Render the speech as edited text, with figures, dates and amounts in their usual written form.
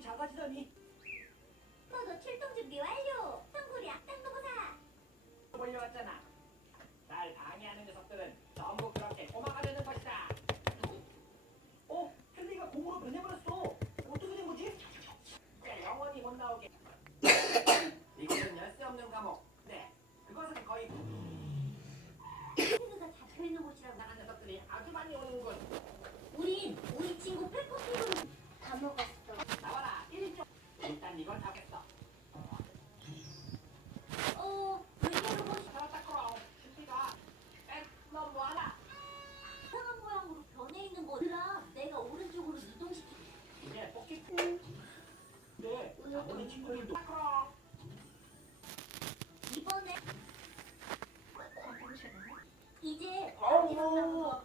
몸이 작아지다니. 너도 출동 준비 완료. 덩굴이 악당 노보사. 몰려왔잖아. 날 방해하는 녀석들은 전부 그렇게 도망가 되는 것이다. 헨리가 공으로 변해버렸어. 어떻게 된 거지? 이제 영원히 못 나오게. 이것은 열쇠 없는 감옥. 네, 그것은 거의 친구가 잡혀있는 곳이라고. 나간 녀석들이 아주 많이 오는군. 우리 친구 페퍼핑크를 다 먹었어. 나와라, 1조. 일단 이건 잡겠어. 외계 로봇이 살았다 크롱. 신비가. 넌 뭐하나? 이상한 모양으로 변해 있는 거라. 내가 오른쪽으로 이동시키. 이제 뽑기. 네, 우리 친구들도. 크롱. 이번에 이제 어우. 이런 거